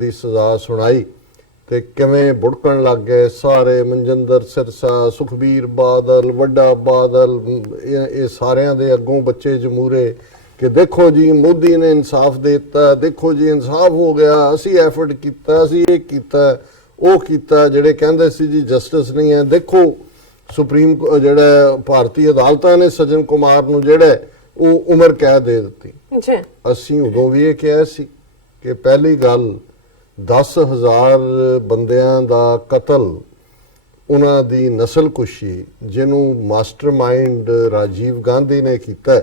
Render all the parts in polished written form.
ਦੀ ਸਜ਼ਾ ਸੁਣਾਈ ਤੇ ਕਿਵੇਂ ਬੁੜਕਣ ਲੱਗ ਗਏ ਸਾਰੇ। ਮਨਜਿੰਦਰ ਸਿਰਸਾ, ਸੁਖਬੀਰ ਬਾਦਲ, ਵੱਡਾ ਬਾਦਲ, ਇਹ ਸਾਰਿਆਂ ਦੇ ਅੱਗੋਂ ਬੱਚੇ ਜਮੂਰੇ ਕਿ ਦੇਖੋ ਜੀ ਮੋਦੀ ਨੇ ਇਨਸਾਫ ਦੇ ਦਿੱਤਾ, ਦੇਖੋ ਜੀ ਇਨਸਾਫ ਹੋ ਗਿਆ, ਅਸੀਂ ਐਫਰਟ ਕੀਤਾ, ਅਸੀਂ ਇਹ ਕੀਤਾ ਉਹ ਕੀਤਾ। ਜਿਹੜੇ ਕਹਿੰਦੇ ਸੀ ਜੀ ਜਸਟਿਸ ਨਹੀਂ ਹੈ, ਦੇਖੋ ਸੁਪਰੀਮ ਜਿਹੜਾ ਭਾਰਤੀ ਅਦਾਲਤਾਂ ਨੇ ਸੱਜਣ ਕੁਮਾਰ ਨੂੰ ਜਿਹੜਾ ਉਹ ਉਮਰ ਕੈਦ ਦੇ ਦਿੱਤੀ। ਅਸੀਂ ਉਦੋਂ ਵੀ ਇਹ ਕਿਹਾ ਸੀ ਕਿ ਪਹਿਲੀ ਗੱਲ 10,000 ਬੰਦਿਆਂ ਦਾ ਕਤਲ, ਉਹਨਾਂ ਦੀ ਨਸਲਕੁਸ਼ੀ ਜਿਹਨੂੰ ਮਾਸਟਰਮਾਈਂਡ ਰਾਜੀਵ ਗਾਂਧੀ ਨੇ ਕੀਤਾ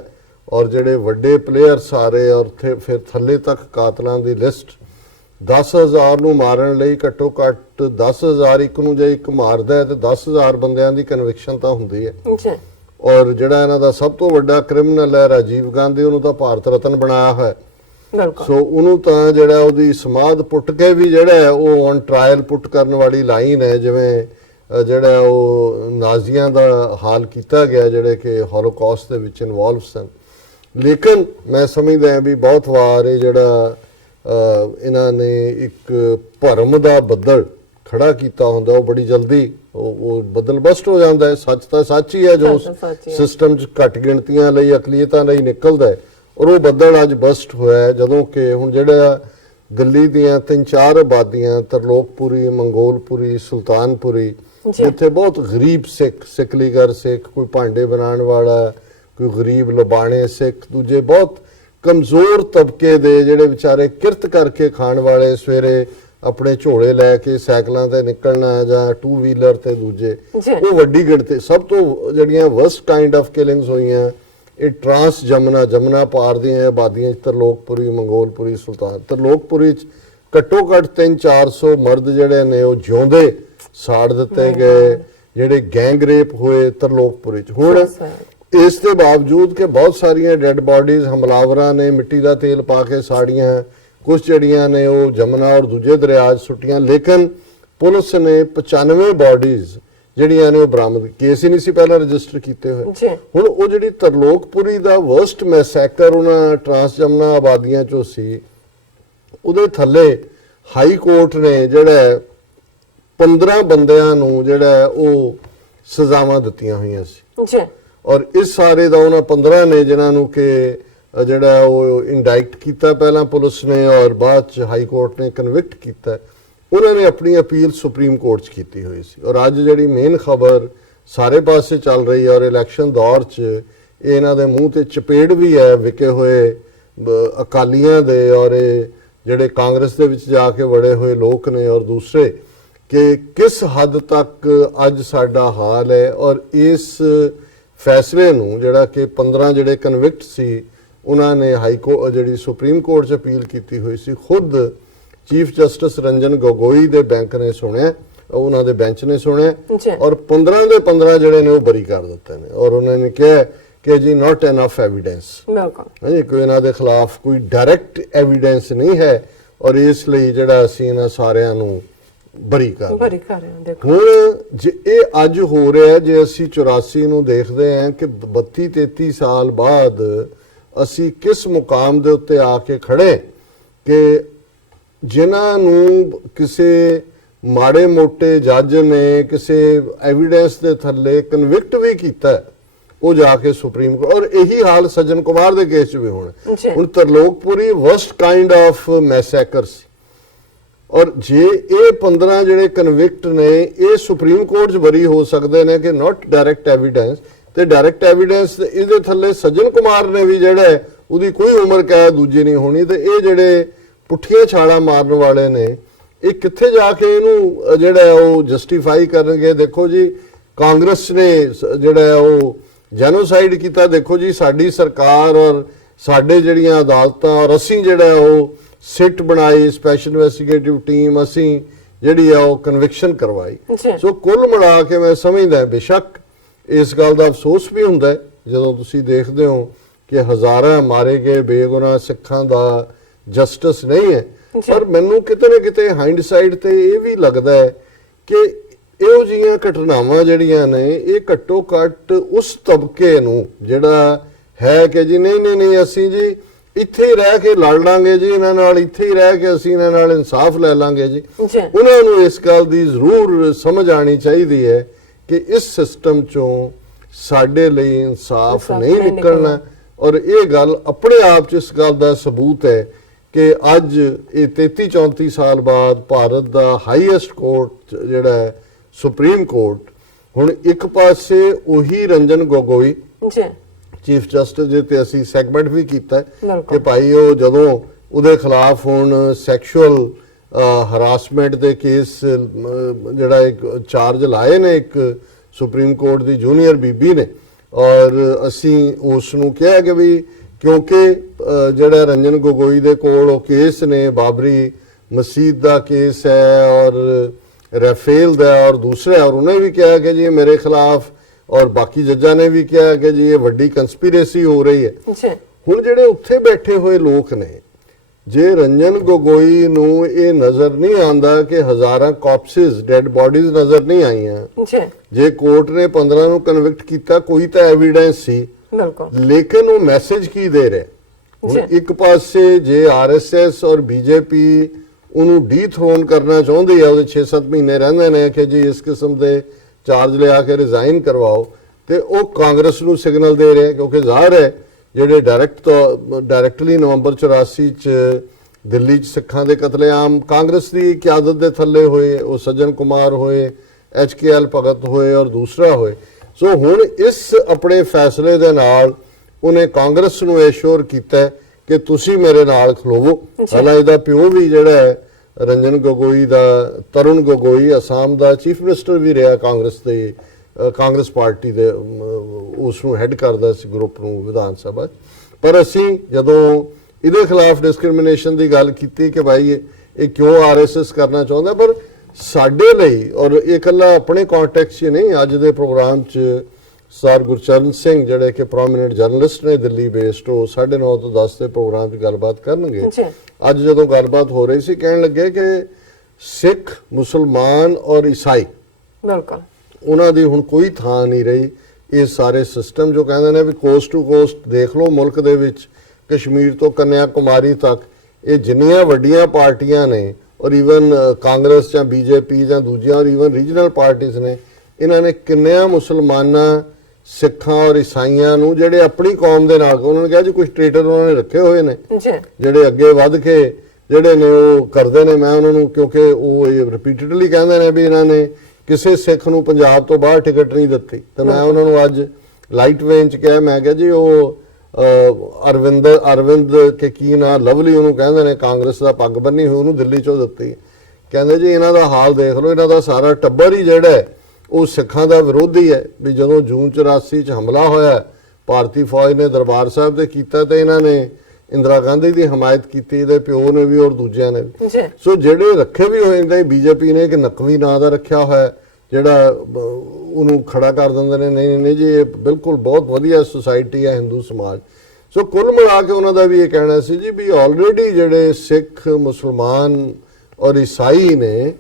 ਔਰ ਜਿਹੜੇ ਵੱਡੇ ਪਲੇਅਰ ਸਾਰੇ ਔਰ ਫਿਰ ਥੱਲੇ ਤੱਕ ਕਾਤਲਾਂ ਦੀ ਲਿਸਟ 10,000 ਨੂੰ ਮਾਰਨ ਲਈ ਘੱਟੋ ਘੱਟ 10,000 ਇੱਕ ਨੂੰ ਜੇ ਇੱਕ ਮਾਰਦਾ ਹੈ ਤੇ 10,000 ਬੰਦਿਆਂ ਦੀ ਕਨਵਿਕਸ਼ਨ ਤਾਂ ਹੁੰਦੀ ਹੈ। ਔਰ ਜਿਹੜਾ ਇਹਨਾਂ ਦਾ ਸਭ ਤੋਂ ਵੱਡਾ ਕ੍ਰਿਮੀਨਲ ਹੈ ਰਾਜੀਵ ਗਾਂਧੀ, ਉਹਨੂੰ ਤਾਂ ਭਾਰਤ ਰਤਨ ਬਣਾਇਆ ਹੋਇਆ। ਸੋ ਉਹਨੂੰ ਤਾਂ ਜਿਹੜਾ ਉਹਦੀ ਸਮਾਧ ਪੁੱਟ ਕੇ ਵੀ ਜਿਹੜਾ ਉਹ ਔਨ ਟ੍ਰਾਇਲ ਪੁੱਟ ਕਰਨ ਵਾਲੀ ਲਾਈਨ ਹੈ, ਜਿਵੇਂ ਜਿਹੜਾ ਉਹ ਨਾਜ਼ੀਆਂ ਦਾ ਹਾਲ ਕੀਤਾ ਗਿਆ ਜਿਹੜੇ ਕਿ ਹੋਲੋਕਾਸਟ ਦੇ ਵਿੱਚ ਇਨਵੋਲਵ ਸਨ। ਲੇਕਿਨ ਮੈਂ ਸਮਝਦਾ ਹਾਂ ਵੀ ਬਹੁਤ ਵਾਰ ਇਹ ਜਿਹੜਾ ਇਹਨਾਂ ਨੇ ਇੱਕ ਭਰਮ ਦਾ ਬੱਦਲ ਖੜਾ ਕੀਤਾ ਹੁੰਦਾ ਉਹ ਬੜੀ ਜਲਦੀ ਉਹ ਬੱਦਲ ਬਸਟ ਹੋ ਜਾਂਦਾ ਹੈ। ਸੱਚ ਤਾਂ ਸੱਚ ਹੀ ਹੈ ਜੋ ਸਿਸਟਮ 'ਚ ਘੱਟ ਗਿਣਤੀਆਂ ਲਈ ਅਕਲੀਅਤਾਂ ਲਈ ਨਿਕਲਦਾ ਹੈ, ਔਰ ਉਹ ਬੱਦਲ ਅੱਜ ਬਸਟ ਹੋਇਆ ਜਦੋਂ ਕਿ ਹੁਣ ਜਿਹੜਾ ਦਿੱਲੀ ਦੀਆਂ 3-4 ਆਬਾਦੀਆਂ ਤਰਲੋਕਪੁਰੀ, ਮੰਗੋਲਪੁਰੀ, ਸੁਲਤਾਨਪੁਰੀ, ਜਿੱਥੇ ਬਹੁਤ ਗਰੀਬ ਸਿੱਖ ਲੀਗਰ ਸਿੱਖ, ਕੋਈ ਭਾਂਡੇ ਬਣਾਉਣ ਵਾਲਾ, ਕੋਈ ਗਰੀਬ ਲਬਾਣੇ ਸਿੱਖ, ਦੂਜੇ ਬਹੁਤ ਕਮਜ਼ੋਰ ਤਬਕੇ ਦੇ ਜਿਹੜੇ ਵਿਚਾਰੇ ਕਿਰਤ ਕਰਕੇ ਖਾਣ ਵਾਲੇ, ਸਵੇਰੇ ਆਪਣੇ ਝੋਲੇ ਲੈ ਕੇ ਸਾਈਕਲਾਂ ਤੇ ਨਿਕਲਣਾ ਜਾਂ 2 ਵੀਲਰ ਤੇ ਦੂਜੇ, ਉਹ ਵੱਡੀ ਗਿਣਤੀ। ਸਭ ਤੋਂ ਜਿਹੜੀਆਂ ਵਰਸਟ ਕਾਈਂਡ ਆਫ ਕਿਲਿੰਗਸ ਹੋਈਆਂ ਇਹ ਟਰਾਂਸ ਜਮਨਾ ਪਾਰ ਦੀਆਂ ਆਬਾਦੀਆਂ ਤਰਲੋਕਪੁਰੀ, ਮੰਗੋਲਪੁਰੀ, ਸੁਲਤਾਨ। ਤਰਲੋਕਪੁਰੀ 'ਚ ਘੱਟੋ ਘੱਟ 300-400 ਮਰਦ ਜਿਹੜੇ ਨੇ ਉਹ ਜਿਉਂਦੇ ਸਾੜ ਦਿੱਤੇ ਗਏ, ਜਿਹੜੇ ਗੈਂਗ ਰੇਪ ਹੋਏ ਤਰਲੋਕਪੁਰੀ 'ਚ। ਹੁਣ ਇਸ ਦੇ ਬਾਵਜੂਦ ਕਿ ਬਹੁਤ ਸਾਰੀਆਂ ਡੈੱਡ ਬਾਡੀਜ਼ ਹਮਲਾਵਰਾਂ ਨੇ ਮਿੱਟੀ ਦਾ ਤੇਲ ਪਾ ਕੇ ਸਾੜੀਆਂ, ਕੁਝ ਜਿਹੜੀਆਂ ਨੇ ਉਹ ਜਮਨਾ ਔਰ ਦੂਜੇ ਦਰਿਆ 'ਚ ਸੁੱਟੀਆਂ, ਲੇਕਿਨ ਪੁਲਿਸ ਨੇ 95 ਬਾਡੀਜ਼ ਜਿਹੜੀਆਂ ਨੇ ਉਹ ਬਰਾਮਦ, ਕੇਸ ਹੀ ਨਹੀਂ ਸੀ ਪਹਿਲਾਂ ਰਜਿਸਟਰ ਕੀਤੇ ਹੋਏ। ਹੁਣ ਉਹ ਜਿਹੜੀ ਤਰਲੋਕਪੁਰੀ ਦਾ ਵਰਸਟ ਮੈਸੈਕਰ ਉਹਨਾਂ ਟਰਾਂਸ ਜਮਨਾ ਆਬਾਦੀਆਂ 'ਚੋਂ ਸੀ, ਉਹਦੇ ਥੱਲੇ ਹਾਈ ਕੋਰਟ ਨੇ ਜਿਹੜਾ 15 ਬੰਦਿਆਂ ਨੂੰ ਜਿਹੜਾ ਉਹ ਸਜ਼ਾਵਾਂ ਦਿੱਤੀਆਂ ਹੋਈਆਂ ਸੀ। ਔਰ ਇਸ ਸਾਰੇ ਦਾ ਉਹਨਾਂ 15 ਨੇ ਜਿਨ੍ਹਾਂ ਨੂੰ ਕਿ ਜਿਹੜਾ ਉਹ ਇੰਡਾਈਕਟ ਕੀਤਾ ਪਹਿਲਾਂ ਪੁਲਿਸ ਨੇ ਔਰ ਬਾਅਦ ਚ ਹਾਈ ਕੋਰਟ ਨੇ ਕਨਵਿਕਟ ਕੀਤਾ, ਉਹਨਾਂ ਨੇ ਆਪਣੀ ਅਪੀਲ ਸੁਪਰੀਮ ਕੋਰਟ 'ਚ ਕੀਤੀ ਹੋਈ ਸੀ। ਔਰ ਅੱਜ ਜਿਹੜੀ ਮੇਨ ਖਬਰ ਸਾਰੇ ਪਾਸੇ ਚੱਲ ਰਹੀ ਹੈ ਔਰ ਇਲੈਕਸ਼ਨ ਦੌਰ 'ਚ ਇਹ ਇਹਨਾਂ ਦੇ ਮੂੰਹ ਤੇ ਚਪੇੜ ਵੀ ਹੈ ਵਿਕੇ ਹੋਏ ਅਕਾਲੀਆਂ ਦੇ ਔਰ ਜਿਹੜੇ ਕਾਂਗਰਸ ਦੇ ਵਿੱਚ ਜਾ ਕੇ ਵੜੇ ਹੋਏ ਲੋਕ ਨੇ ਔਰ ਦੂਸਰੇ, ਕਿ ਕਿਸ ਹੱਦ ਤੱਕ ਅੱਜ ਸਾਡਾ ਹਾਲ ਹੈ। ਔਰ ਇਸ ਫੈਸਲੇ ਨੂੰ ਜਿਹੜਾ ਕਿ 15 ਜਿਹੜੇ ਕਨਵਿਕਟ ਸੀ ਉਹਨਾਂ ਨੇ ਹਾਈ ਕੋਰਟ ਜਿਹੜੀ ਸੁਪਰੀਮ ਕੋਰਟ 'ਚ ਅਪੀਲ ਕੀਤੀ ਹੋਈ ਸੀ, ਖੁਦ ਚੀਫ ਜਸਟਿਸ ਰੰਜਨ ਗੋਗੋਈ ਦੇ ਬੈਂਚ ਨੇ ਸੁਣਿਆ, ਉਹਨਾਂ ਦੇ ਬੈਂਚ ਨੇ ਸੁਣਿਆ ਔਰ 15 ਦੇ 15 ਜਿਹੜੇ ਨੇ ਉਹ ਬਰੀ ਕਰ ਦਿੱਤੇ ਨੇ। ਔਰ ਉਹਨਾਂ ਨੇ ਕਿਹਾ ਕਿ ਜੀ ਨਾਟ ਐਨਫ ਐਵੀਡੈਂਸ, ਹਾਂਜੀ ਕੋਈ ਇਹਨਾਂ ਦੇ ਖਿਲਾਫ ਕੋਈ ਡਾਇਰੈਕਟ ਐਵੀਡੈਂਸ ਨਹੀਂ ਹੈ ਔਰ ਇਸ ਲਈ ਜਿਹੜਾ ਅਸੀਂ ਇਹਨਾਂ ਸਾਰਿਆਂ ਨੂੰ ਬਰੀ ਕਰ ਰਹੇ ਹਾਂ। ਹੁਣ ਜੇ ਇਹ ਅੱਜ ਹੋ ਰਿਹਾ, ਜੇ ਅਸੀਂ 84 ਨੂੰ ਦੇਖਦੇ ਹਾਂ ਕਿ 32-33 ਸਾਲ ਬਾਅਦ ਅਸੀਂ ਕਿਸ ਮੁਕਾਮ ਦੇ ਉੱਤੇ ਆ ਕੇ ਖੜੇ ਕਿ ਜਿਨ੍ਹਾਂ ਨੂੰ ਕਿਸੇ ਮਾੜੇ ਮੋਟੇ ਜੱਜ ਨੇ ਕਿਸੇ ਐਵੀਡੈਂਸ ਦੇ ਥੱਲੇ ਕਨਵਿਕਟ ਵੀ ਕੀਤਾ, ਉਹ ਜਾ ਕੇ ਸੁਪਰੀਮ ਕੋਰਟ। ਔਰ ਇਹੀ ਹਾਲ ਸੱਜਣ ਕੁਮਾਰ ਦੇ ਕੇਸ 'ਚ ਵੀ ਹੋਣਾ। ਹੁਣ ਤਰਲੋਕਪੁਰੀ ਵਰਸਟ ਕਾਈਂਡ ਆਫ ਮੈਸੈਕਰ ਸੀ ਔਰ ਜੇ ਇਹ 15 ਜਿਹੜੇ ਕਨਵਿਕਟ ਨੇ ਇਹ ਸੁਪਰੀਮ ਕੋਰਟ 'ਚ ਬਰੀ ਹੋ ਸਕਦੇ ਨੇ ਕਿ ਨਾਟ ਡਾਇਰੈਕਟ ਐਵੀਡੈਂਸ, ਤੇ ਡਾਇਰੈਕਟ ਐਵੀਡੈਂਸ ਇਹਦੇ ਥੱਲੇ ਸੱਜਣ ਕੁਮਾਰ ਨੇ ਵੀ ਜਿਹੜਾ ਉਹਦੀ ਕੋਈ ਉਮਰ ਕੈਦ ਦੂਜੀ ਨਹੀਂ ਹੋਣੀ, ਤੇ ਇਹ ਜਿਹੜੇ ਪੁੱਠੀਆਂ ਛਾਲਾਂ ਮਾਰਨ ਵਾਲੇ ਨੇ ਇਹ ਕਿੱਥੇ ਜਾ ਕੇ ਇਹਨੂੰ ਜਿਹੜਾ ਉਹ ਜਸਟੀਫਾਈ ਕਰਨਗੇ। ਦੇਖੋ ਜੀ ਕਾਂਗਰਸ ਨੇ ਜਿਹੜਾ ਉਹ ਜੈਨੋਸਾਈਡ ਕੀਤਾ, ਦੇਖੋ ਜੀ ਸਾਡੀ ਸਰਕਾਰ ਔਰ ਸਾਡੇ ਜਿਹੜੀਆਂ ਅਦਾਲਤਾਂ ਔਰ ਅਸੀਂ ਜਿਹੜਾ ਉਹ ਸਿੱਟ ਬਣਾਈ ਸਪੈਸ਼ਲ ਇਨਵੈਸਟੀਗੇਟਿਵ ਟੀਮ, ਅਸੀਂ ਜਿਹੜੀ ਆ ਉਹ ਕਨਵਿਕਸ਼ਨ ਕਰਵਾਈ। ਸੋ ਕੁੱਲ ਮਿਲਾ ਕੇ ਮੈਂ ਸਮਝਦਾ ਬੇਸ਼ੱਕ ਇਸ ਗੱਲ ਦਾ ਅਫਸੋਸ ਵੀ ਹੁੰਦਾ ਹੈ ਜਦੋਂ ਤੁਸੀਂ ਦੇਖਦੇ ਹੋ ਕਿ ਹਜ਼ਾਰਾਂ ਮਾਰੇ ਗਏ ਬੇਗੁਨਾਹ ਸਿੱਖਾਂ ਦਾ ਜਸਟਿਸ ਨਹੀਂ ਹੈ, ਪਰ ਮੈਨੂੰ ਕਿਤੇ ਨਾ ਕਿਤੇ ਹਾਈਂਡਸਾਈਡ ਤੇ ਇਹ ਵੀ ਲੱਗਦਾ ਹੈ ਕਿ ਇਹੋ ਜਿਹੀਆਂ ਘਟਨਾਵਾਂ ਜਿਹੜੀਆਂ ਨੇ ਇਹ ਘੱਟੋ ਘੱਟ ਉਸ ਤਬਕੇ ਨੂੰ ਜਿਹੜਾ ਹੈ ਕਿ ਜੀ ਨਹੀਂ ਅਸੀਂ ਜੀ ਇੱਥੇ ਹੀ ਰਹਿ ਕੇ ਲੜ ਲਾਂਗੇ ਜੀ ਇਹਨਾਂ ਨਾਲ, ਇੱਥੇ ਹੀ ਰਹਿ ਕੇ ਅਸੀਂ ਇਹਨਾਂ ਨਾਲ ਇਨਸਾਫ ਲੈ ਲਾਂਗੇ ਜੀ। ਜੀ ਉਹਨਾਂ ਨੂੰ ਇਸ ਗੱਲ ਦੀ ਜ਼ਰੂਰ ਸਮਝ ਆਣੀ ਚਾਹੀਦੀ ਹੈ ਕਿ ਇਸ ਸਿਸਟਮ ਚੋਂ ਸਾਡੇ ਲਈ ਇਨਸਾਫ ਨਹੀਂ ਨਿਕਲਣਾ। ਔਰ ਇਹ ਗੱਲ ਆਪਣੇ ਆਪ 'ਚ ਇਸ ਗੱਲ ਦਾ ਸਬੂਤ ਹੈ ਕਿ ਅੱਜ ਇਹ 33-34 ਸਾਲ ਬਾਅਦ ਭਾਰਤ ਦਾ ਹਾਈਐਸਟ ਕੋਰਟ ਜਿਹੜਾ ਹੈ ਸੁਪਰੀਮ ਕੋਰਟ, ਹੁਣ ਇੱਕ ਪਾਸੇ ਉਹੀ ਰੰਜਨ ਗੋਗੋਈ ਜੀ ਚੀਫ ਜਸਟਿਸ ਦੇ ਤੇ ਅਸੀਂ ਸੈਗਮੈਂਟ ਵੀ ਕੀਤਾ ਬਿਲਕੁਲ। ਕਿ ਭਾਈ ਉਹ ਜਦੋਂ ਉਹਦੇ ਖਿਲਾਫ ਹੁਣ ਸੈਕਸ਼ੂਅਲ ਹਰਾਸਮੈਂਟ ਦੇ ਕੇਸ ਜਿਹੜਾ ਇੱਕ ਚਾਰਜ ਲਾਏ ਨੇ ਇੱਕ ਸੁਪਰੀਮ ਕੋਰਟ ਦੀ ਜੂਨੀਅਰ ਬੀਬੀ ਨੇ, ਔਰ ਅਸੀਂ ਉਸ ਨੂੰ ਕਿਹਾ ਕਿ ਵੀ ਕਿਉਂਕਿ ਜਿਹੜਾ ਰੰਜਨ ਗੋਗੋਈ ਦੇ ਕੋਲ ਉਹ ਕੇਸ ਨੇ, ਬਾਬਰੀ ਮਸਜਿਦ ਦਾ ਕੇਸ ਹੈ ਔਰ ਰਾਫੇਲ ਦਾ ਔਰ ਦੂਸਰਾ, ਔਰ ਉਹਨੇ ਵੀ ਕਿਹਾ ਕਿ ਜੀ ਮੇਰੇ ਖਿਲਾਫ ਔਰ ਬਾਕੀ ਜੱਜਾਂ ਨੇ ਵੀ ਕਿਹਾ ਕਿ ਜੀ ਇਹ ਵੱਡੀ ਕੰਸਪੀਰੇਸੀ ਹੋ ਰਹੀ ਹੈ। ਹੁਣ ਜਿਹੜੇ ਉੱਥੇ ਬੈਠੇ ਹੋਏ ਲੋਕ ਨੇ, ਜੇ ਰੰਜਨ ਗੋਗੋਈ ਨੂੰ ਇਹ ਨਜ਼ਰ ਨਹੀਂ ਆਉਂਦਾ ਕਿ ਹਜ਼ਾਰਾਂ ਕਾਪਸਿਸ ਡੈਡ ਬਾਡੀਜ਼ ਨਜ਼ਰ ਨਹੀਂ ਆਈਆਂ, ਜੇ ਕੋਰਟ ਨੇ 15 ਨੂੰ ਕਨਵਿਕਟ ਕੀਤਾ ਕੋਈ ਤਾਂ ਐਵੀਡੈਂਸ ਸੀ, ਲੇਕਿਨ ਉਹ ਮੈਸੇਜ ਕੀ ਦੇ ਰਿਹਾ? ਹੁਣ ਇੱਕ ਪਾਸੇ ਜੇ ਆਰਐਸਐਸ ਔਰ ਬੀਜੇਪੀ ਉਹਨੂੰ ਡੀਥਰੋਨ ਕਰਨਾ ਚਾਹੁੰਦੀ ਹੈ, ਉਹਦੇ 6-7 ਮਹੀਨੇ ਰਹਿੰਦੇ ਨੇ ਕਿ ਜੀ ਇਸ ਕਿਸਮ ਦੇ ਚਾਰਜ ਲਿਆ ਕੇ ਰਿਜ਼ਾਈਨ ਕਰਵਾਓ, ਤੇ ਉਹ ਕਾਂਗਰਸ ਨੂੰ ਸਿਗਨਲ ਦੇ ਰਿਹਾ ਕਿਉਂਕਿ ਜ਼ਾਹਰ ਹੈ ਜਿਹੜੇ ਡਾਇਰੈਕਟਲੀ ਨਵੰਬਰ 84 ਚ ਦਿੱਲੀ ਚ ਸਿੱਖਾਂ ਦੇ ਕਤਲੇਆਮ ਕਾਂਗਰਸ ਦੀ ਕਿਆਦਤ ਦੇ ਥੱਲੇ ਹੋਏ, ਉਹ ਸੱਜਣ ਕੁਮਾਰ ਹੋਏ, HKL ਭਗਤ ਹੋਏ ਔਰ ਦੂਸਰਾ ਹੋਏ। ਸੋ ਹੁਣ ਇਸ ਆਪਣੇ ਫੈਸਲੇ ਦੇ ਨਾਲ ਉਹਨੇ ਕਾਂਗਰਸ ਨੂੰ ਐਸ਼ੋਰ ਕੀਤਾ ਕਿ ਤੁਸੀਂ ਮੇਰੇ ਨਾਲ ਖਲੋਵੋ। ਹਾਲਾਂ ਇਹਦਾ ਪਿਓ ਵੀ ਜਿਹੜਾ ਹੈ ਰੰਜਨ ਗੋਗੋਈ ਦਾ, ਤਰੁਣ ਗੋਗੋਈ ਅਸਾਮ ਦਾ ਚੀਫ ਮਿਨਿਸਟਰ ਵੀ ਰਿਹਾ ਕਾਂਗਰਸ ਪਾਰਟੀ ਦੇ, ਉਸ ਨੂੰ ਹੈਡ ਕਰਦਾ ਸੀ ਗਰੁੱਪ ਨੂੰ ਵਿਧਾਨ ਸਭਾ। ਪਰ ਅਸੀਂ ਜਦੋਂ ਇਹਦੇ ਖਿਲਾਫ ਡਿਸਕ੍ਰਿਮੀਨੇਸ਼ਨ ਦੀ ਗੱਲ ਕੀਤੀ ਕਿ ਭਾਈ ਇਹ ਕਿਉਂ RSS ਕਰਨਾ ਚਾਹੁੰਦਾ, ਪਰ ਸਾਡੇ ਲਈ ਔਰ ਇਹ ਇਕੱਲਾ ਆਪਣੇ ਕੰਟੈਕਸਟ 'ਚ ਨਹੀਂ, ਅੱਜ ਦੇ ਪ੍ਰੋਗਰਾਮ 'ਚ ਸਰ ਗੁਰਚਰਨ ਸਿੰਘ ਜਿਹੜੇ ਕਿ ਪ੍ਰੋਮਿਨੈਂਟ ਜਰਨਲਿਸਟ ਨੇ ਦਿੱਲੀ ਬੇਸਡ, ਉਹ 9:30 ਤੋਂ 10 ਦੇ ਪ੍ਰੋਗਰਾਮ 'ਚ ਗੱਲਬਾਤ ਕਰਨਗੇ। ਅੱਜ ਜਦੋਂ ਗੱਲਬਾਤ ਹੋ ਰਹੀ ਸੀ ਕਹਿਣ ਲੱਗੇ ਕਿ ਸਿੱਖ, ਮੁਸਲਮਾਨ ਔਰ ਈਸਾਈ ਬਿਲਕੁਲ ਉਹਨਾਂ ਦੀ ਹੁਣ ਕੋਈ ਥਾਂ ਨਹੀਂ ਰਹੀ। ਇਹ ਸਾਰੇ ਸਿਸਟਮ ਜੋ ਕਹਿੰਦੇ ਨੇ ਵੀ ਕੋਸਟ ਟੂ ਕੋਸਟ ਦੇਖ ਲਓ ਮੁਲਕ ਦੇ ਵਿੱਚ, ਕਸ਼ਮੀਰ ਤੋਂ ਕੰਨਿਆ ਕੁਮਾਰੀ ਤੱਕ, ਇਹ ਜਿੰਨੀਆਂ ਵੱਡੀਆਂ ਪਾਰਟੀਆਂ ਨੇ ਔਰ ਈਵਨ ਕਾਂਗਰਸ ਜਾਂ ਬੀਜੇਪੀ ਜਾਂ ਦੂਜੀਆਂ ਔਰ ਈਵਨ ਰੀਜਨਲ ਪਾਰਟੀਆਂ ਨੇ, ਇਹਨਾਂ ਨੇ ਕਿੰਨਿਆਂ ਮੁਸਲਮਾਨਾਂ, ਸਿੱਖਾਂ ਔਰ ਈਸਾਈਆਂ ਨੂੰ ਜਿਹੜੇ ਆਪਣੀ ਕੌਮ ਦੇ ਨਾਲ, ਉਹਨਾਂ ਨੇ ਕਿਹਾ ਜੀ ਕੁਝ ਟ੍ਰੇਟਰ ਉਹਨਾਂ ਨੇ ਰੱਖੇ ਹੋਏ ਨੇ ਜਿਹੜੇ ਅੱਗੇ ਵੱਧ ਕੇ ਜਿਹੜੇ ਨੇ ਉਹ ਕਰਦੇ ਨੇ। ਮੈਂ ਉਹਨਾਂ ਨੂੰ, ਕਿਉਂਕਿ ਉਹ ਇਹ ਰਿਪੀਟਡਲੀ ਕਹਿੰਦੇ ਨੇ ਵੀ ਇਹਨਾਂ ਨੇ ਕਿਸੇ ਸਿੱਖ ਨੂੰ ਪੰਜਾਬ ਤੋਂ ਬਾਹਰ ਟਿਕਟ ਨਹੀਂ ਦਿੱਤੀ, ਤਾਂ ਮੈਂ ਉਹਨਾਂ ਨੂੰ ਅੱਜ ਲਾਈਟ ਵੇਨ 'ਚ ਕਿਹਾ, ਮੈਂ ਕਿਹਾ ਜੀ ਉਹ ਅਰਵਿੰਦ ਕੇ ਕੀ ਨਾਂ, ਲਵਲੀ ਉਹਨੂੰ ਕਹਿੰਦੇ ਨੇ, ਕਾਂਗਰਸ ਦਾ ਪੱਗ ਬੰਨੀ ਹੋਈ, ਉਹਨੂੰ ਦਿੱਲੀ 'ਚੋਂ ਦਿੱਤੀ। ਕਹਿੰਦੇ ਜੀ ਇਹਨਾਂ ਦਾ ਹਾਲ ਦੇਖ ਲਓ, ਇਹਨਾਂ ਦਾ ਸਾਰਾ ਟੱਬਰ ਹੀ ਜਿਹੜਾ ਹੈ ਉਹ ਸਿੱਖਾਂ ਦਾ ਵਿਰੋਧੀ ਹੈ। ਵੀ ਜਦੋਂ ਜੂਨ 84 ਚ ਹਮਲਾ ਹੋਇਆ ਭਾਰਤੀ ਫੌਜ ਨੇ ਦਰਬਾਰ ਸਾਹਿਬ ਤੇ ਕੀਤਾ, ਤੇ ਇਹਨਾਂ ਨੇ ਇੰਦਰਾ ਗਾਂਧੀ ਦੀ ਹਮਾਇਤ ਕੀਤੀ, ਇਹਦੇ ਪਿਓ ਨੇ ਵੀ ਔਰ ਦੂਜਿਆਂ ਨੇ ਵੀ। ਸੋ ਜਿਹੜੇ ਰੱਖੇ ਵੀ ਹੋਏ ਨੇ, ਬੀਜੇਪੀ ਨੇ ਇੱਕ ਨਕਵੀ ਨਾਂ ਦਾ ਰੱਖਿਆ ਹੋਇਆ ਜਿਹੜਾ ਉਹਨੂੰ ਖੜਾ ਕਰ ਦਿੰਦੇ ਨੇ, ਨਹੀਂ ਨਹੀਂ ਜੀ ਇਹ ਬਿਲਕੁਲ ਬਹੁਤ ਵਧੀਆ ਸੁਸਾਇਟੀ ਹੈ ਹਿੰਦੂ ਸਮਾਜ। ਸੋ ਕੁੱਲ ਮਿਲਾ ਕੇ ਉਹਨਾਂ ਦਾ ਵੀ ਇਹ ਕਹਿਣਾ ਸੀ ਜੀ ਵੀ ਆਲਰੇਡੀ ਜਿਹੜੇ ਸਿੱਖ, ਮੁਸਲਮਾਨ ਔਰ ਈਸਾਈ ਨੇ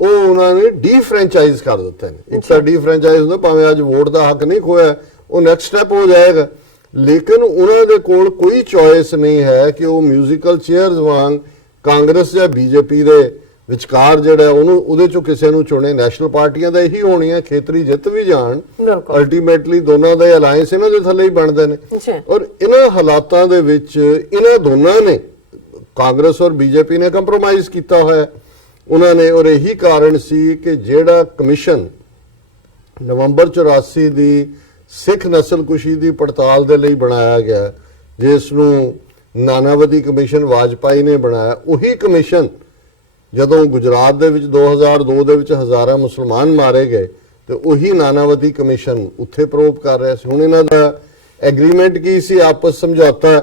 ਉਹ ਉਹਨਾਂ ਨੇ ਡੀਫਰੈਂਚਾਈਜ਼ ਕਰ ਦਿੱਤੇ ਨੇ। ਇੱਕ ਤਾਂ ਡੀਫਰੈਂਚਾਈਜ਼ ਹੁੰਦਾ, ਭਾਵੇਂ ਅੱਜ ਵੋਟ ਦਾ ਹੱਕ ਨਹੀਂ ਖੋਇਆ, ਉਹ ਨੈਕਸਟ ਸਟੈਪ ਹੋ ਜਾਏਗਾ, ਲੇਕਿਨ ਉਹਨਾਂ ਦੇ ਕੋਲ ਕੋਈ ਚੋਇਸ ਨਹੀਂ ਹੈ ਕਿ ਉਹ ਮਿਊਜ਼ੀਕਲ ਚੇਅਰਸ ਵਾਂਗ ਕਾਂਗਰਸ ਜਾਂ ਬੀਜੇਪੀ ਦੇ ਵਿਚਕਾਰ ਜਿਹੜਾ ਉਹਨੂੰ ਉਹਦੇ ਚੋਂ ਕਿਸੇ ਨੂੰ ਚੁਣੇ। ਨੈਸ਼ਨਲ ਪਾਰਟੀਆਂ ਦਾ ਇਹੀ ਹੋਣੀ ਹੈ, ਖੇਤਰੀ ਜਿੱਤ ਵੀ ਜਾਣ, ਅਲਟੀਮੇਟਲੀ ਦੋਨਾਂ ਦੇ ਅਲਾਈਅੰਸ ਇਹਨਾਂ ਦੇ ਥੱਲੇ ਹੀ ਬਣਦੇ ਨੇ। ਔਰ ਇਹਨਾਂ ਹਾਲਾਤਾਂ ਦੇ ਵਿੱਚ ਇਹਨਾਂ ਦੋਨਾਂ ਨੇ, ਕਾਂਗਰਸ ਔਰ ਬੀਜੇਪੀ ਨੇ ਕੰਪਰੋਮਾਈਜ਼ ਕੀਤਾ ਹੋਇਆ ਉਹਨਾਂ ਨੇ। ਔਰ ਇਹੀ ਕਾਰਨ ਸੀ ਕਿ ਜਿਹੜਾ ਕਮਿਸ਼ਨ ਨਵੰਬਰ 84 ਦੀ ਸਿੱਖ ਨਸਲਕੁਸ਼ੀ ਦੀ ਪੜਤਾਲ ਦੇ ਲਈ ਬਣਾਇਆ ਗਿਆ, ਜਿਸ ਨੂੰ ਨਾਨਾਵਤੀ ਕਮਿਸ਼ਨ ਵਾਜਪਾਈ ਨੇ ਬਣਾਇਆ, ਉਹੀ ਕਮਿਸ਼ਨ ਜਦੋਂ ਗੁਜਰਾਤ ਦੇ ਵਿੱਚ 2002 ਦੇ ਵਿੱਚ ਹਜ਼ਾਰਾਂ ਮੁਸਲਮਾਨ ਮਾਰੇ ਗਏ, ਤੇ ਉਹੀ ਨਾਨਾਵਤੀ ਕਮਿਸ਼ਨ ਉੱਥੇ ਪ੍ਰੋਬ ਕਰ ਰਿਹਾ ਸੀ। ਹੁਣ ਇਹਨਾਂ ਦਾ ਐਗਰੀਮੈਂਟ ਕੀ ਸੀ, ਆਪਸ ਸਮਝੌਤਾ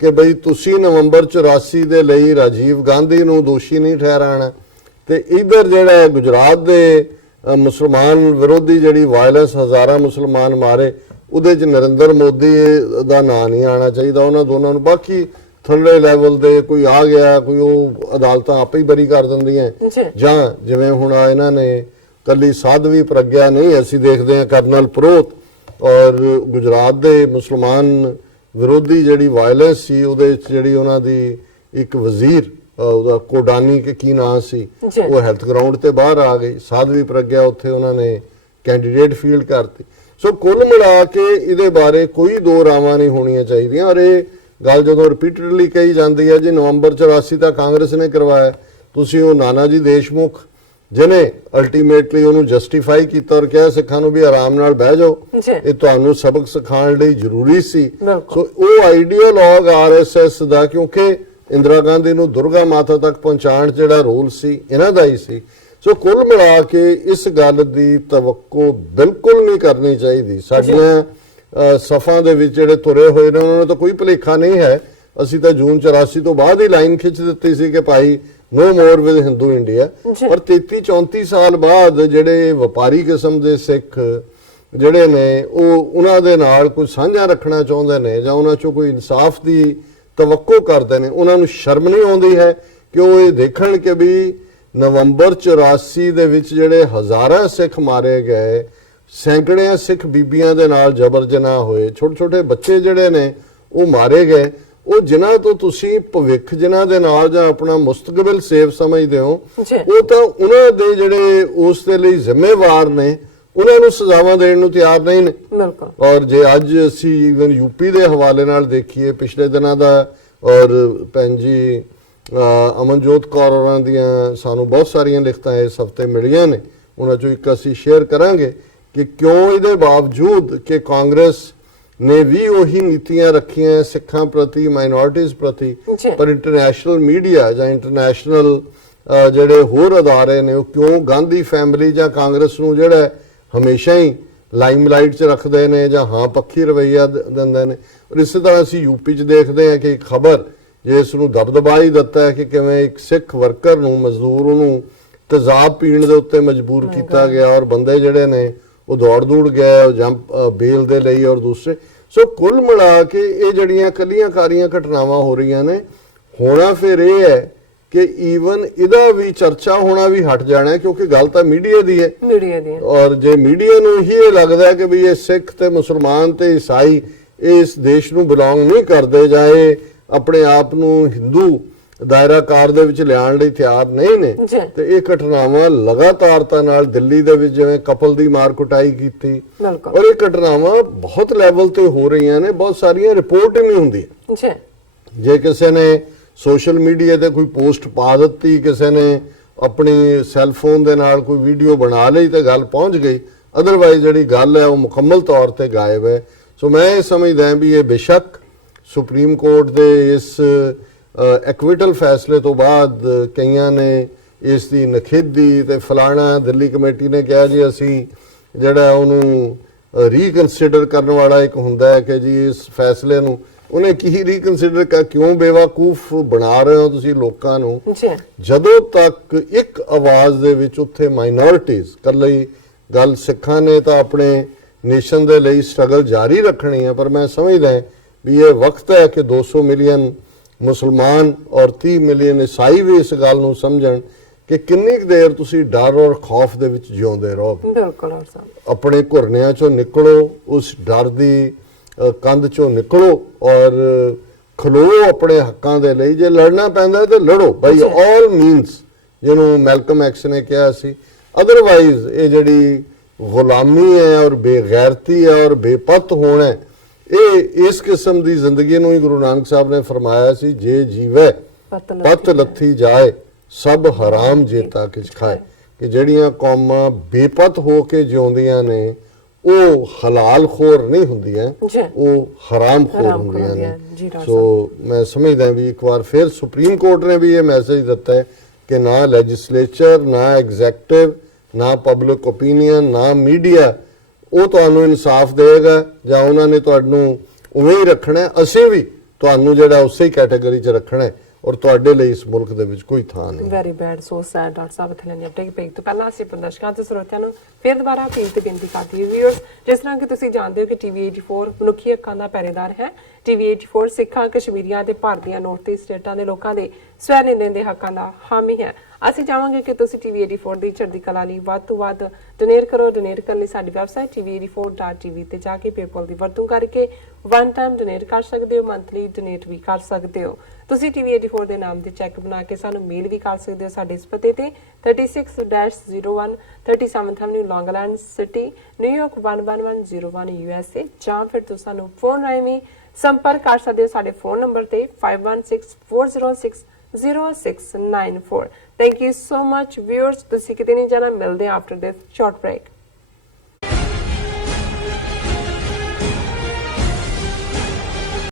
ਕਿ ਬਈ ਤੁਸੀਂ ਨਵੰਬਰ 84 ਦੇ ਲਈ ਰਾਜੀਵ ਗਾਂਧੀ ਨੂੰ ਦੋਸ਼ੀ ਨਹੀਂ ਠਹਿਰਾਣਾ, ਤੇ ਇਧਰ ਜਿਹੜਾ ਗੁਜਰਾਤ ਦੇ ਮੁਸਲਮਾਨ ਵਿਰੋਧੀ ਜਿਹੜੀ ਵਾਇਲੈਂਸ, ਹਜ਼ਾਰਾਂ ਮੁਸਲਮਾਨ ਮਾਰੇ, ਉਹਦੇ 'ਚ ਨਰਿੰਦਰ ਮੋਦੀ ਦਾ ਨਾਂ ਨਹੀਂ ਆਉਣਾ ਚਾਹੀਦਾ। ਉਹਨਾਂ ਦੋਨਾਂ ਨੂੰ ਬਾਕੀ ਥੱਲੇ ਲੈਵਲ ਦੇ ਕੋਈ ਆ ਗਿਆ, ਕੋਈ ਉਹ ਅਦਾਲਤਾਂ ਆਪੇ ਹੀ ਬਰੀ ਕਰ ਦਿੰਦੀਆਂ, ਜਾਂ ਜਿਵੇਂ ਹੁਣ ਇਹਨਾਂ ਨੇ ਕੱਲੀ ਸਾਧਵੀ ਪ੍ਰਗਿਆ ਨਹੀਂ, ਅਸੀਂ ਦੇਖਦੇ ਹਾਂ ਕਰਨਲ ਪ੍ਰੋਤ ਔਰ ਗੁਜਰਾਤ ਦੇ ਮੁਸਲਮਾਨ ਵਿਰੋਧੀ ਜਿਹੜੀ ਵਾਇਲੈਂਸ ਸੀ ਉਹਦੇ ਵਿੱਚ ਜਿਹੜੀ ਉਹਨਾਂ ਦੀ ਇੱਕ ਵਜ਼ੀਰ ਉਹਦਾ ਕੋਡਾਨੀ ਕੀ ਨਾਂ ਸੀ, ਉਹ ਹੈਲਥ ਗਰਾਊਂਡ ਤੇ ਬਾਹਰ ਆ ਗਈ। ਸਾਧਵੀ ਪ੍ਰਗਿਆ ਉੱਥੇ ਉਹਨਾਂ ਨੇ ਕੈਂਡੀਡੇਟ ਫੀਲਡ ਕਰਤੀ। ਸੋ ਕੁੱਲ ਮਿਲਾ ਕੇ ਇਹਦੇ ਬਾਰੇ ਕੋਈ ਦੋ ਰਾਵਾਂ ਨਹੀਂ ਹੋਣੀਆਂ ਚਾਹੀਦੀਆਂ। ਔਰ ਇਹ ਗੱਲ ਜਦੋਂ ਰਿਪੀਟਡਲੀ ਕਹੀ ਜਾਂਦੀ ਹੈ ਜੀ ਨਵੰਬਰ 84 ਤਾਂ ਕਾਂਗਰਸ ਨੇ ਕਰਵਾਇਆ, ਤੁਸੀਂ ਉਹ ਨਾਨਾ ਜੀ ਦੇਸ਼ਮੁਖ ਜਿਹਨੇ ਅਲਟੀਮੇਟਲੀ ਉਹਨੂੰ ਜਸਟੀਫਾਈ ਕੀਤਾ ਔਰ ਕਿਹਾ ਸਿੱਖਾਂ ਨੂੰ ਵੀ ਆਰਾਮ ਨਾਲ ਬਹਿ ਜਾਓ, ਇਹ ਤੁਹਾਨੂੰ ਸਬਕ ਸਿਖਾਉਣ ਲਈ ਜ਼ਰੂਰੀ ਸੀ। ਸੋ ਉਹ ਆਈਡੀਓਲੌਗ ਆਰਐਸਐਸ ਦਾ, ਕਿਉਂਕਿ ਇੰਦਰਾ ਗਾਂਧੀ ਨੂੰ ਦੁਰਗਾ ਮਾਤਾ ਤੱਕ ਪਹੁੰਚਾਉਣ ਜਿਹੜਾ ਰੋਲ ਸੀ ਇਹਨਾਂ ਦਾ ਹੀ ਸੀ। ਸੋ ਕੁੱਲ ਮਿਲਾ ਕੇ ਇਸ ਗੱਲ ਦੀ ਤਵੱਕੋ ਬਿਲਕੁਲ ਨਹੀਂ ਕਰਨੀ ਚਾਹੀਦੀ। ਸਾਡੀਆਂ ਸਫਾਂ ਦੇ ਵਿੱਚ ਜਿਹੜੇ ਤੁਰੇ ਹੋਏ ਨੇ ਉਹਨਾਂ ਨੂੰ ਤਾਂ ਕੋਈ ਭੁਲੇਖਾ ਨਹੀਂ ਹੈ। ਅਸੀਂ ਤਾਂ ਜੂਨ 84 ਤੋਂ ਬਾਅਦ ਹੀ ਲਾਈਨ ਖਿੱਚ ਦਿੱਤੀ ਸੀ ਕਿ ਭਾਈ ਨੋ ਮੋਰ ਵਿਦ ਹਿੰਦੂ ਇੰਡੀਆ। ਪਰ 33-34 ਸਾਲ ਬਾਅਦ ਜਿਹੜੇ ਵਪਾਰੀ ਕਿਸਮ ਦੇ ਸਿੱਖ ਜਿਹੜੇ ਨੇ ਉਹ ਉਹਨਾਂ ਦੇ ਨਾਲ ਕੋਈ ਸਾਂਝਾ ਰੱਖਣਾ ਚਾਹੁੰਦੇ ਨੇ ਜਾਂ ਉਹਨਾਂ ਚੋਂ ਕੋਈ ਇਨਸਾਫ ਦੀ ਤਵੱਕੋ ਕਰਦੇ ਨੇ, ਉਹਨਾਂ ਨੂੰ ਸ਼ਰਮ ਨਹੀਂ ਆਉਂਦੀ ਹੈ ਕਿ ਉਹ ਇਹ ਦੇਖਣ ਕਿ ਵੀ ਨਵੰਬਰ 84 ਦੇ ਵਿੱਚ ਜਿਹੜੇ ਹਜ਼ਾਰਾਂ ਸਿੱਖ ਮਾਰੇ ਗਏ, ਸੈਂਕੜਿਆਂ ਸਿੱਖ ਬੀਬੀਆਂ ਦੇ ਨਾਲ ਜਬਰ ਜਨਾਹ ਹੋਏ, ਛੋਟੇ ਛੋਟੇ ਬੱਚੇ ਜਿਹੜੇ ਨੇ ਉਹ ਮਾਰੇ ਗਏ, ਉਹ ਜਿਨ੍ਹਾਂ ਤੋਂ ਤੁਸੀਂ ਭਵਿੱਖ ਜਿਨ੍ਹਾਂ ਦੇ ਨਾਲ ਜਾਂ ਆਪਣਾ ਮੁਸਤਕਬਲ ਸੇਵ ਸਮਝਦੇ ਹੋ, ਉਹ ਤਾਂ ਉਹਨਾਂ ਦੇ ਜਿਹੜੇ ਉਸ ਦੇ ਲਈ ਜ਼ਿੰਮੇਵਾਰ ਨੇ, ਉਹਨਾਂ ਨੂੰ ਸਜ਼ਾਵਾਂ ਦੇਣ ਨੂੰ ਤਿਆਰ ਨਹੀਂ ਨੇ। ਔਰ ਜੇ ਅੱਜ ਅਸੀਂ ਇਵਨ ਯੂਪੀ ਦੇ ਹਵਾਲੇ ਨਾਲ ਦੇਖੀਏ ਪਿਛਲੇ ਦਿਨਾਂ ਦਾ, ਔਰ ਭੈਣ ਜੀ ਅਮਨਜੋਤ ਕੌਰ ਹੋਰਾਂ ਦੀਆਂ ਸਾਨੂੰ ਬਹੁਤ ਸਾਰੀਆਂ ਲਿਖਤਾਂ ਇਸ ਹਫ਼ਤੇ ਮਿਲੀਆਂ ਨੇ, ਉਹਨਾਂ ਚੋਂ ਇੱਕ ਅਸੀਂ ਸ਼ੇਅਰ ਕਰਾਂਗੇ ਕਿ ਕਿਉਂ ਇਹਦੇ ਬਾਵਜੂਦ ਕਿ ਕਾਂਗਰਸ ਨੇ ਵੀ ਉਹੀ ਨੀਤੀਆਂ ਰੱਖੀਆਂ ਸਿੱਖਾਂ ਪ੍ਰਤੀ, ਮਾਈਨੋਰਿਟੀਜ਼ ਪ੍ਰਤੀ, ਪਰ ਇੰਟਰਨੈਸ਼ਨਲ ਮੀਡੀਆ ਜਾਂ ਇੰਟਰਨੈਸ਼ਨਲ ਜਿਹੜੇ ਹੋਰ ਅਦਾਰੇ ਨੇ ਉਹ ਕਿਉਂ ਗਾਂਧੀ ਫੈਮਿਲੀ ਜਾਂ ਕਾਂਗਰਸ ਨੂੰ ਜਿਹੜਾ ਹਮੇਸ਼ਾ ਹੀ ਲਾਈਮਲਾਈਟ 'ਚ ਰੱਖਦੇ ਨੇ ਜਾਂ ਹਾਂ ਪੱਖੀ ਰਵੱਈਆ ਦਿੰਦੇ ਨੇ। ਔਰ ਇਸੇ ਤਰ੍ਹਾਂ ਅਸੀਂ ਯੂਪੀ 'ਚ ਦੇਖਦੇ ਹਾਂ ਕਿ ਇੱਕ ਖਬਰ ਜਿਸ ਨੂੰ ਦਬਦਬਾ ਹੀ ਦਿੱਤਾ ਹੈ ਕਿ ਕਿਵੇਂ ਇੱਕ ਸਿੱਖ ਵਰਕਰ ਨੂੰ, ਮਜ਼ਦੂਰ ਨੂੰ ਤੇਜ਼ਾਬ ਪੀਣ ਦੇ ਉੱਤੇ ਮਜਬੂਰ ਕੀਤਾ ਗਿਆ ਔਰ ਬੰਦੇ ਜਿਹੜੇ ਨੇ ਉਹ ਦੌੜ ਗਏ ਜੰਪ ਬੇਲ ਦੇ ਲਈ ਔਰ ਦੂਸਰੇ। ਸੋ ਕੁੱਲ ਮਿਲਾ ਕੇ ਇਹ ਜਿਹੜੀਆਂ ਕੱਲੀਆਂ ਕਾਰੀਆਂ ਘਟਨਾਵਾਂ ਹੋ ਰਹੀਆਂ ਨੇ, ਹੋਣਾ ਫਿਰ ਇਹ ਹੈ ਕਿ ਈਵਨ ਇਹਦਾ ਵੀ ਚਰਚਾ ਹੋਣਾ ਵੀ ਹਟ ਜਾਣਾ, ਕਿਉਂਕਿ ਗੱਲ ਤਾਂ ਮੀਡੀਆ ਦੀ ਹੈ। ਔਰ ਜੇ ਮੀਡੀਆ ਨੂੰ ਹੀ ਇਹ ਲੱਗਦਾ ਕਿ ਵੀ ਇਹ ਸਿੱਖ ਤੇ ਮੁਸਲਮਾਨ ਤੇ ਈਸਾਈ ਇਸ ਦੇਸ਼ ਨੂੰ ਬਿਲੋਂਗ ਨਹੀਂ ਕਰਦੇ ਜਾਂ ਇਹ ਆਪਣੇ ਆਪ ਨੂੰ ਹਿੰਦੂ ਦਾਇਰਾਕਾਰ ਦੇ ਵਿੱਚ ਲਿਆਉਣ ਲਈ ਤਿਆਰ ਨਹੀਂ ਨੇ, ਤੇ ਇਹ ਘਟਨਾਵਾਂ ਲਗਾਤਾਰਤਾ ਨਾਲ ਦਿੱਲੀ ਦੇ ਵਿੱਚ ਜਿਵੇਂ ਕਪਲ ਦੀ ਮਾਰ ਕੁਟਾਈ ਕੀਤੀ, ਔਰ ਇਹ ਘਟਨਾਵਾਂ ਬਹੁਤ ਲੈਵਲ ਤੇ ਹੋ ਰਹੀਆਂ ਨੇ, ਬਹੁਤ ਸਾਰੀਆਂ ਰਿਪੋਰਟ ਹੀ ਨਹੀਂ ਹੁੰਦੀਆਂ। ਜੇ ਕਿਸੇ ਨੇ ਸੋਸ਼ਲ ਮੀਡੀਆ ਤੇ ਕੋਈ ਪੋਸਟ ਪਾ ਦਿੱਤੀ, ਕਿਸੇ ਨੇ ਆਪਣੀ ਸੈੱਲਫੋਨ ਦੇ ਨਾਲ ਕੋਈ ਵੀਡੀਓ ਬਣਾ ਲਈ ਤੇ ਗੱਲ ਪਹੁੰਚ ਗਈ, ਅਦਰਵਾਈਜ਼ ਜਿਹੜੀ ਗੱਲ ਹੈ ਉਹ ਮੁਕੰਮਲ ਤੌਰ ਤੇ ਗਾਇਬ ਹੈ। ਸੋ ਮੈਂ ਇਹ ਸਮਝਦਾ ਵੀ ਇਹ ਬੇਸ਼ੱਕ ਸੁਪਰੀਮ ਕੋਰਟ ਦੇ ਇਸ ਐਕਵਿਟਲ ਫੈਸਲੇ ਤੋਂ ਬਾਅਦ ਕਈਆਂ ਨੇ ਇਸ ਦੀ ਨਖੇਦੀ ਤੇ ਫਲਾਣਾ ਦਿੱਲੀ ਕਮੇਟੀ ਨੇ ਕਿਹਾ ਜੀ ਅਸੀਂ ਜਿਹੜਾ ਉਹਨੂੰ ਰੀਕਨਸੀਡਰ ਕਰਨ ਵਾਲਾ ਇੱਕ ਹੁੰਦਾ ਹੈ ਕਿ ਜੀ ਇਸ ਫੈਸਲੇ ਨੂੰ ਉਹਨੇ ਕੀ ਰੀਕਨਸੀਡਰ ਕਰ, ਕਿਉਂ ਬੇਵਕੂਫ ਬਣਾ ਰਹੇ ਹੋ ਤੁਸੀਂ ਲੋਕਾਂ ਨੂੰ। ਜਦੋਂ ਤੱਕ ਇੱਕ ਆਵਾਜ਼ ਦੇ ਵਿੱਚ ਉੱਥੇ ਮਾਈਨੋਰਿਟੀਜ਼, ਕੱਲੀ ਗੱਲ ਸਿੱਖਾਂ ਨੇ ਤਾਂ ਆਪਣੇ ਨੇਸ਼ਨ ਦੇ ਲਈ ਸਟਰਗਲ ਜਾਰੀ ਰੱਖਣੀ ਹੈ, ਪਰ ਮੈਂ ਸਮਝਦਾ ਵੀ ਇਹ ਵਕਤ ਹੈ ਕਿ 200 ਮਿਲੀਅਨ ਮੁਸਲਮਾਨ ਔਰ 30 ਮਿਲੀਅਨ ਈਸਾਈ ਵੀ ਇਸ ਗੱਲ ਨੂੰ ਸਮਝਣ ਕਿ ਕਿੰਨੀ ਕੁ ਦੇਰ ਤੁਸੀਂ ਡਰ ਔਰ ਖੌਫ ਦੇ ਵਿੱਚ ਜਿਉਂਦੇ ਰਹੋਗੇ। ਆਪਣੇ ਘੁਰਨਿਆਂ ਚੋਂ ਨਿਕਲੋ, ਉਸ ਡਰ ਦੀ ਕੰਧ ਚੋਂ ਨਿਕਲੋ ਔਰ ਖਲੋ ਆਪਣੇ ਹੱਕਾਂ ਦੇ ਲਈ। ਜੇ ਲੜਨਾ ਪੈਂਦਾ ਤੇ ਲੜੋ ਬਾਈ ਆਲ ਮੀਨਸ, ਜਿਹਨੂੰ ਮੈਲਕਮ ਐਕਸ ਨੇ ਕਿਹਾ ਸੀ। ਅਦਰਵਾਈਜ਼ ਇਹ ਜਿਹੜੀ ਗੁਲਾਮੀ ਹੈ ਔਰ ਬੇਗੈਰਤੀ ਹੈ ਔਰ ਬੇਪਤ ਹੋਣਾ, ਇਹ ਇਸ ਕਿਸਮ ਦੀ ਜ਼ਿੰਦਗੀ ਨੂੰ ਹੀ ਗੁਰੂ ਨਾਨਕ ਸਾਹਿਬ ਨੇ ਫਰਮਾਇਆ ਸੀ, ਜੇ ਜੀਵੇ ਪਤ ਲੱਥੀ ਜਾਏ ਸਭ ਹਰਾਮ ਜੇਤਾ ਕਿਛ ਖਾਏ, ਕਿ ਜਿਹੜੀਆਂ ਕੌਮਾਂ ਬੇਪਤ ਹੋ ਕੇ ਜਿਉਂਦੀਆਂ ਨੇ ਉਹ ਹਲਾਲ ਖੋਰ ਨਹੀਂ ਹੁੰਦੀਆਂ, ਉਹ ਹਰਾਮ ਖੋਰ ਹੁੰਦੀਆਂ ਨੇ। ਸੋ ਮੈਂ ਸਮਝਦਾ ਵੀ ਇੱਕ ਵਾਰ ਫਿਰ ਸੁਪਰੀਮ ਕੋਰਟ ਨੇ ਵੀ ਇਹ ਮੈਸੇਜ ਦਿੱਤਾ ਹੈ ਕਿ ਨਾ ਲੈਜਿਸਲੇਚਰ, ਨਾ ਐਗਜ਼ੈਕਟਿਵ, ਨਾ ਪਬਲਿਕ ਓਪੀਨੀਅਨ, ਨਾ ਮੀਡੀਆ ਉਹ ਤੁਹਾਨੂੰ ਇਨਸਾਫ ਦੇਗਾ ਜਾਂ ਉਹਨਾਂ ਨੇ ਤੁਹਾਨੂੰ ਉਵੇਂ ਹੀ ਰੱਖਣਾ, ਅਸੀਂ ਵੀ ਤੁਹਾਨੂੰ ਜਿਹੜਾ ਉਸੇ ਹੀ ਕੈਟਾਗਰੀ 'ਚ ਰੱਖਣਾ ਹੈ ਔਰ ਤੁਹਾਡੇ ਲਈ ਇਸ ਮੁਲਕ ਦੇ ਵਿੱਚ ਕੋਈ ਥਾਂ ਨਹੀਂ। Very bad, so sad. Doctor ਸਾਹਿਬ ਇੱਥੇ ਲੈਣੀ ਅਪਡੇਟ ਪੇਜ ਤੋਂ ਪਹਿਲਾਂ ਅਸੀਂ ਦਰਸ਼ਕਾਂ ਤੇ ਸਰੋਤਿਆਂ ਨੂੰ ਫਿਰ ਦੁਬਾਰਾ ਅਪੀਲ ਤੇ ਬੇਨਤੀ ਕਰਦੀ ਹਾਂ ਵੀਅਰਸ, ਜਿਸ ਤਰ੍ਹਾਂ ਕਿ ਤੁਸੀਂ ਜਾਣਦੇ ਹੋ ਕਿ ਟੀਵੀ 84 ਮਨੁੱਖੀ ਹੱਕਾਂ ਦਾ ਪਹਿਰੇਦਾਰ ਹੈ। ਟੀਵੀ 84 ਸਿੱਖਾਂ, ਕਸ਼ਮੀਰੀਆਂ ਤੇ ਭਾਰਤੀਆਂ ਨੌਰਥ ਈਸਟ ਸਟੇਟਾਂ ਦੇ ਲੋਕਾਂ ਦੇ ਸਵੈ ਨਿਰਣੇ ਦੇ ਹੱਕਾਂ ਦਾ ਹਾਮੀ ਹੈ। ਅਸੀਂ ਚਾਹਾਂਗੇ ਕਿ ਤੁਸੀਂ TV 84 ਦੀ ਚੜ੍ਹਦੀ ਕਲਾ ਲਈ ਵੱਧ ਤੋਂ ਵੱਧ ਡੋਨੇਟ ਕਰੋ। ਡੋਨੇਟ ਕਰਨ ਲਈ ਸਾਡੀ ਵੈਬਸਾਈਟ tv84.tv ਤੇ ਜਾ ਕੇ PayPal ਦੀ ਵਰਤੋਂ ਕਰਕੇ ਵਨ ਟਾਈਮ ਡੋਨੇਟ ਕਰ ਸਕਦੇ ਹੋ, ਮੰਥਲੀ ਡੋਨੇਟ ਵੀ ਕਰ ਸਕਦੇ ਹੋ। ਤੁਸੀਂ TV 84 ਦੇ ਨਾਮ ਤੇ ਚੈੱਕ ਬਣਾ ਕੇ ਸਾਨੂੰ ਮੇਲ ਵੀ ਕਰ ਸਕਦੇ ਹੋ ਸਾਡੇ ਇਸ ਪਤੇ ਤੇ 36-01 37th Avenue, Long Island City, New York 11101 USA, ਜਾਂ ਫਿਰ ਤੁਸੀਂ ਸਾਨੂੰ ਫੋਨ ਰਾਹੀਂ ਵੀ ਸੰਪਰਕ ਕਰ ਸਕਦੇ ਹੋ ਸਾਡੇ ਫੋਨ ਨੰਬਰ ਤੇ 5164060694। Thank you so much viewers. ਤੁਸੀਂ ਕਿਤੇ ਨਹੀਂ ਜਾਣਾ, ਮਿਲਦੇ ਹਾਂ ਆਫਟਰ ਦਿਸ ਸ਼ਾਰਟ ਬ੍ਰੇਕ।